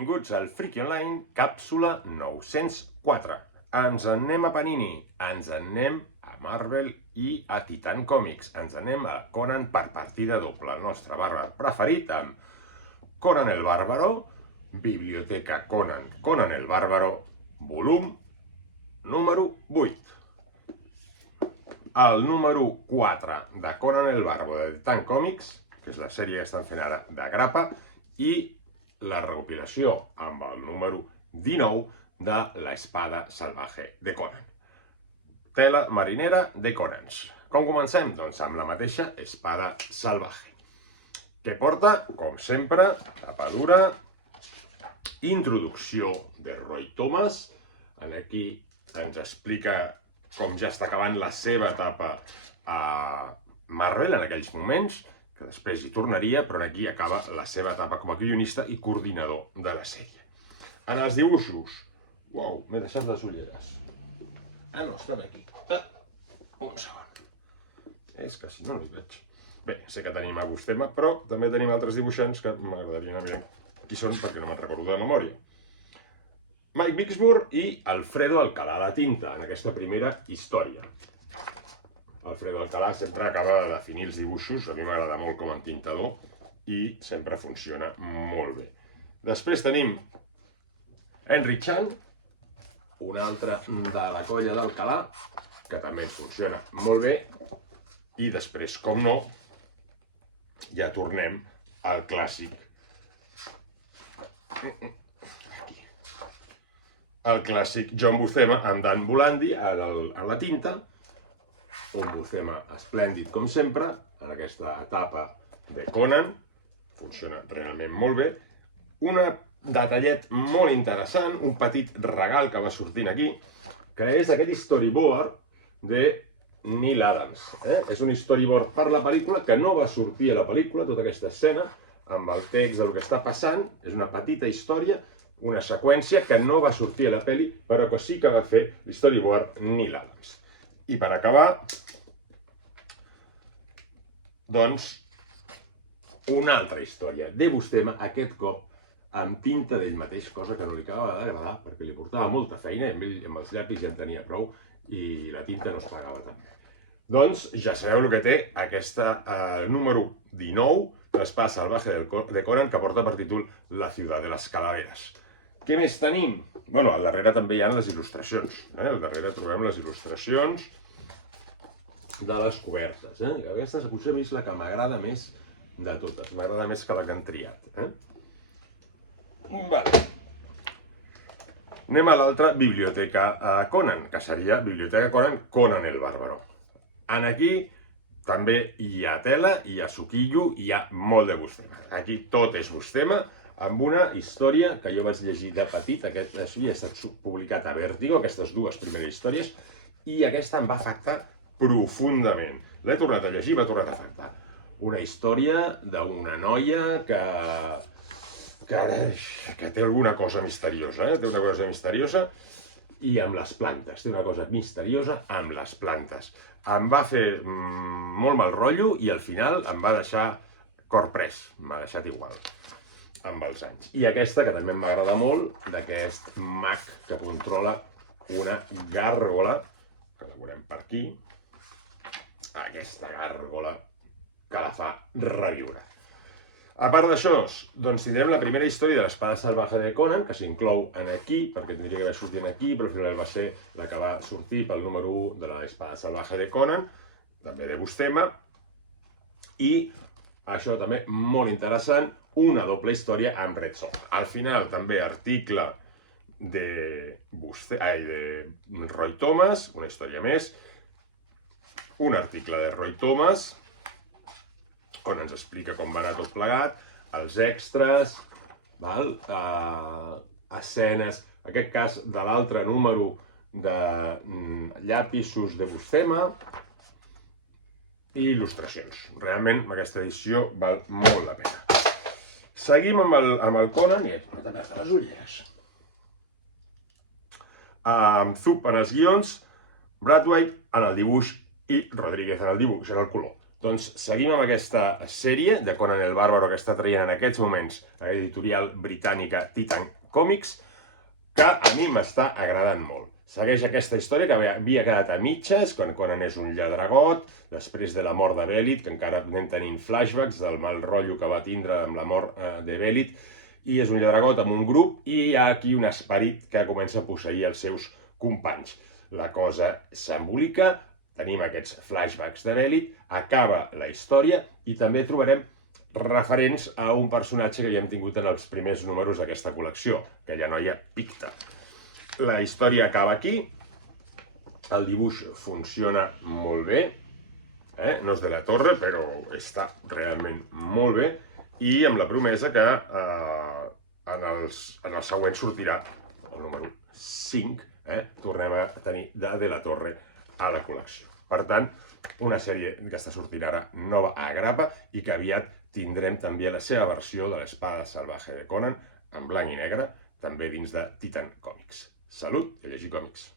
Benvinguts al Friki Online, càpsula 904. Ens en anem a Panini, ens en anem a Marvel i a Titan Comics. Ens en anem a Conan per partida doble, el nostre bàrbar preferit, amb Conan el Bàrbaro, Biblioteca Conan, Conan el Bàrbaro, volum número 8. El número 4 de Conan el Bàrbaro de Titan Comics, que és la sèrie que estan fent ara de grapa, i la recopilació amb el número 19 de La espada salvaje de Conan. Tela marinera de Conans. Com comencem? Doncs amb la mateixa espada salvaje, que porta, com sempre, tapa dura, introducció de Roy Thomas. Aquí ens explica com ja està acabant la seva etapa a Marvel en aquells moments, que després hi tornaria, però aquí acaba la seva etapa com a guionista i coordinador de la sèrie. En els dibuixos... Uau, m'he deixat les ulleres. Ah, no, estan aquí. Un segon. És que si no, no hi veig. Bé, sé que tenim a Buscema, però també tenim altres dibuixants que m'agradaria anar veient qui són perquè no me'n recordo de memòria. Mike Vicksburg i Alfredo Alcalá a la tinta, en aquesta primera història. Alfredo Alcalá sempre acaba de definir els dibuixos, a mi m'agrada molt com a entintador i sempre funciona molt bé. Després tenim Henry Chan, un altre de la colla d'Alcalá, que també funciona molt bé. I després, com no, ja tornem al clàssic. El clàssic John Buscema amb Dan Bullandi a la tinta. Un Buscema esplèndid, com sempre, en aquesta etapa de Conan. Funciona realment molt bé. Un detallet molt interessant, un petit regal que va sortint aquí, que és aquest storyboard de Neal Adams. És un storyboard per la pel·lícula que no va sortir a la pel·lícula, tota aquesta escena, amb el text del que està passant. És una petita història, una seqüència que no va sortir a la pel·li, però que sí que va fer l'storyboard Neal Adams. I per acabar, doncs, una altra història de Buscema, aquest cop amb tinta d'ell mateix, cosa que no li acabava d'agradar, perquè li portava molta feina, i amb els llapis ja en tenia prou, i la tinta no es pagava tan bé. Doncs ja sabeu el que té aquesta número 19, l'Espada salvaje de Conan, que porta per títol La ciudad de las calaveras. Què més tenim? Bueno, al darrere també hi ha les il·lustracions. Al darrere trobem les il·lustracions de les cobertes. Aquesta potser és la que m'agrada més de totes. M'agrada més que la que han triat. Vale. Anem a l'altra Biblioteca Conan, que seria Biblioteca Conan, Conan el Bàrbaro. Aquí també hi ha tela, hi ha suquillo, hi ha molt de Buscema. Aquí tot és Buscema, amb una història que jo vaig llegir de petit. Això ja ha estat publicat a Vértigo, aquestes dues primeres històries, i aquesta em va afectar profundament. L'he tornat a llegir i m'ha tornat a afectar. Una història d'una noia que té alguna cosa misteriosa, té una cosa misteriosa, i amb les plantes, té una cosa misteriosa amb les plantes. Em va fer molt mal rotllo i al final em va deixar corprès, m'ha deixat igual amb els anys. I aquesta, que també m'agrada molt, d'aquest mag que controla una gàrgola, que la veurem per aquí, aquesta gàrgola que la fa reviure. A part d'això, doncs tindrem la primera història de l'Espada salvaje de Conan, que s'inclou aquí, perquè tindria que haver sortit aquí, però al final va ser la que va sortir pel número 1 de l'Espada salvaje de Conan, també de Buscema, i això també molt interessant, una doble història amb Red Son. Al final també article de Roy Thomas, una història més, un article de Roy Thomas, on ens explica com va anar tot plegat, els extras, escenes, en aquest cas de l'altre número de llapisos de Buscema, i il·lustracions. Realment aquesta edició val molt la pena. Seguim amb el Conan, i he tornat a perdre les ulleres. Zup en els guions, Brathwaite en el dibuix i Rodríguez en el dibuix, en el color. Doncs seguim amb aquesta sèrie de Conan el Bàrbaro que està traient en aquests moments l'editorial britànica Titan Comics, que a mi m'està agradant molt. Segueix aquesta història que havia quedat a mitges, quan Conan és un lladregot, després de la mort de Bèlit, que encara anem tenint flashbacks del mal rotllo que va tindre amb la mort de Bèlit, i és un lladregot amb un grup, i hi ha aquí un esperit que comença a posseir els seus companys. La cosa s'embolica, tenim aquests flashbacks de Bèlit, acaba la història, i també trobarem referents a un personatge que ja hem tingut en els primers números d'aquesta col·lecció, aquella noia Picta. La història acaba aquí, el dibuix funciona molt bé, no és de la Torre, però està realment molt bé, i amb la promesa que en el següent sortirà, el número 5, tornem a tenir de la Torre a la col·lecció. Per tant, una sèrie que està sortint ara nova a grapa i que aviat tindrem també la seva versió de l'Espada Salvaje de Conan, en blanc i negre, també dins de Titan Comics. Salut i a llegir còmics!